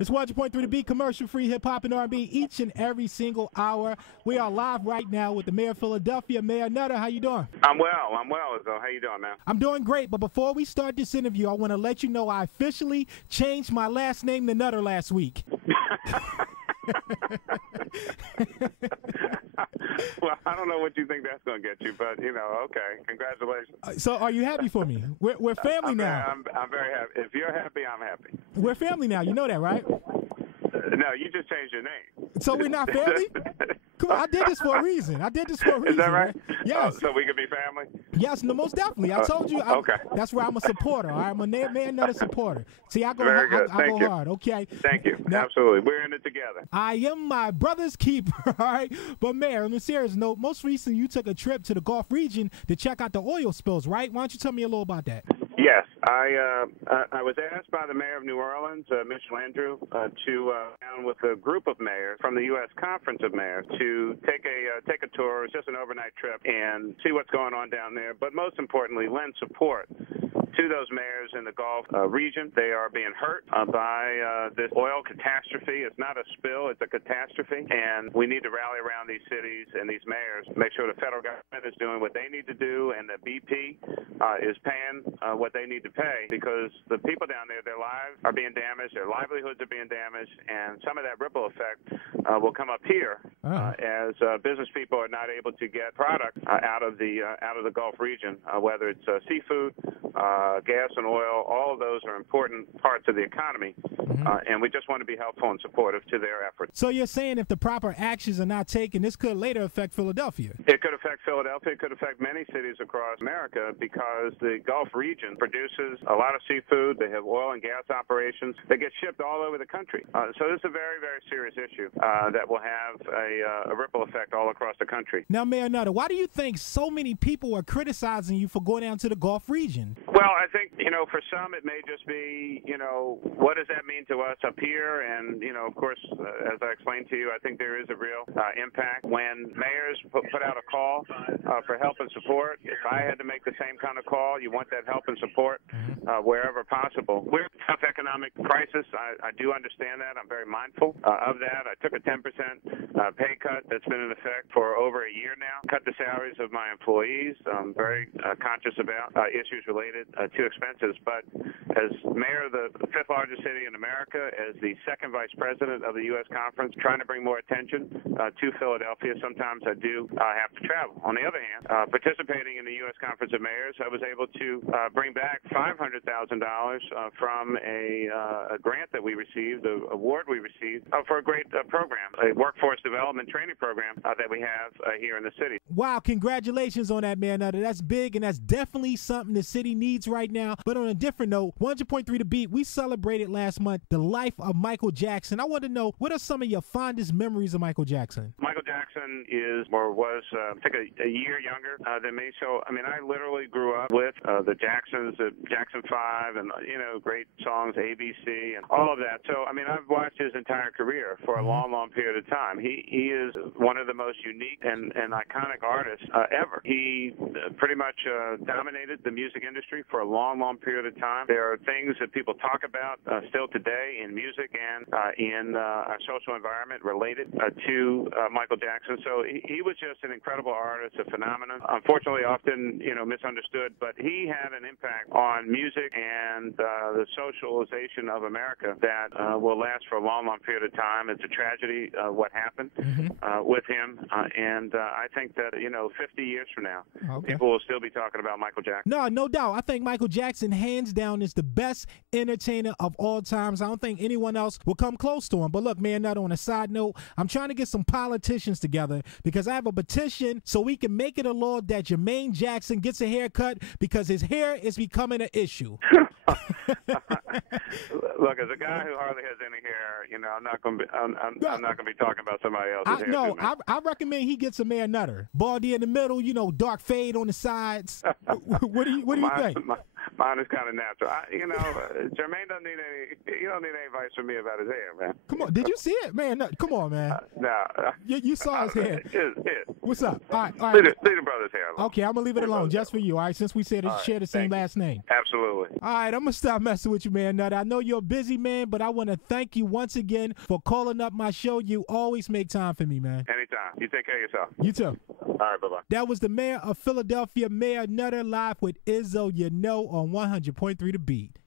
It's 100.3 The Beat, commercial-free hip-hop and R&B each and every single hour. We are live right now with the mayor of Philadelphia, Mayor Nutter. How you doing? I'm well, Izzo. How you doing, man? I'm doing great, but before we start this interview, I want to let you know I officially changed my last name to Nutter last week. Well, I don't know what you think that's going to get you, but, okay. Congratulations. So are you happy for me? We're family now. I'm very happy. If you're happy, I'm happy. We're family now. You know that, right? No, you just changed your name. So we're not family? Come on, I did this for a reason. Is that right? Yes. So we could be family? Yes, no, most definitely. I told you. Okay. That's why I'm a supporter. All right? I'm a Mayor Nutter supporter. See, I go Very hard. good. I Thank go you. hard, okay? Thank you. Now, absolutely. We're in it together. I am my brother's keeper, all right? But, Mayor, on a serious note, most recently you took a trip to the Gulf region to check out the oil spills, right? Why don't you tell me a little about that? Yes, I was asked by the mayor of New Orleans, Mitchell Andrew, to down with a group of mayors from the U.S. Conference of Mayors to take a tour. It's just an overnight trip and see what's going on down there. But most importantly, lend support to those mayors in the Gulf region. They are being hurt by this oil catastrophe. It's not a spill; it's a catastrophe, and we need to rally around these cities and these mayors, make sure the federal government is doing what they need to do, and the BP is paying what they need to pay, because the people down there, their lives are being damaged, their livelihoods are being damaged, and some of that ripple effect will come up here as business people are not able to get product out of the Gulf region, whether it's seafood, gas and oil. All of those are important parts of the economy, and we just want to be helpful and supportive to their efforts. So you're saying if the proper actions are not taken, this could later affect Philadelphia? It could affect Philadelphia. It could affect many cities across America, because the Gulf region produces a lot of seafood. They have oil and gas operations. They get shipped all over the country. So this is a very, very serious issue that will have a ripple effect all across the country. Now, Mayor Nutter, why do you think so many people are criticizing you for going down to the Gulf region? Well, I think, for some it may just be, what does that mean to us up here? And, of course, as I explained to you, I think there is a real impact. When mayors put out a call for help and support, if I had to make the same kind of call, you want that help and support wherever possible. We're in a tough economic crisis. I do understand that. I'm very mindful of that. I took a 10% pay cut that's been in effect for over a year now. Cut the salaries of my employees. I'm very conscious about issues related to expenses. But as mayor of the fifth largest city in America, as the second vice president of the U.S. Conference, trying to bring more attention to Philadelphia, sometimes I do have to travel. On the other hand, participating in the U.S. Conference of Mayors, I was able to bring back $500,000 from a grant that we received, an award we received for a great program, a workforce development training program that we have here in the city. Wow, congratulations on that, man. That's big, and that's definitely something the city needs right now. But on a different note, 100.3 The Beat, we celebrated last month the life of Michael Jackson. I want to know, what are some of your fondest memories of Michael Jackson? Michael Jackson was I think a year younger than me. So, I literally grew up with the Jacksons, Jackson 5, and, great songs, ABC, and all of that. So, I've watched his entire career for a long, long period of time. He is one of the most unique and iconic artists ever. He pretty much dominated the music industry for a long, long period of time. There are things that people talk about still today in music and in our social environment related to Michael Jackson. So he was just an incredible artist, a phenomenon. Unfortunately, often, misunderstood, but he had an impact on music and the socialization of America that will last for a long, long period of time. It's a tragedy what happened with him, and I think that, 50 years from now, people will still be talking about Michael Jackson. No doubt. I think Michael Jackson, hands down, is the best entertainer of all times. I don't think anyone else will come close to him. But look, man, on a side note, I'm trying to get some politicians together, because I have a petition so we can make it a law that Jermaine Jackson gets a haircut, because his hair is becoming an issue. Look, as a guy who hardly has any hair, I'm not going to be. I'm not going to be talking about somebody else's hair. No, I recommend he gets a Mayor Nutter, baldy in the middle, dark fade on the sides. What do you think? Mine is kind of natural. Jermaine doesn't need any. You don't need any advice from me about his hair, man. Come on, did you see it, man? No, come on, man. No. You saw his hair. What's up? All right. Leave the brother's hair alone. Okay, I'm gonna leave it alone just for you. All right, since we said share the same last name. Absolutely. All right, I'm gonna stop messing with you, man. Nut. I know you're a busy man, but I want to thank you once again for calling up my show. You always make time for me, man. Anytime. You take care of yourself. You too. All right, bye-bye. That was the mayor of Philadelphia, Mayor Nutter, live with Izzo, on 100.3 The Beat.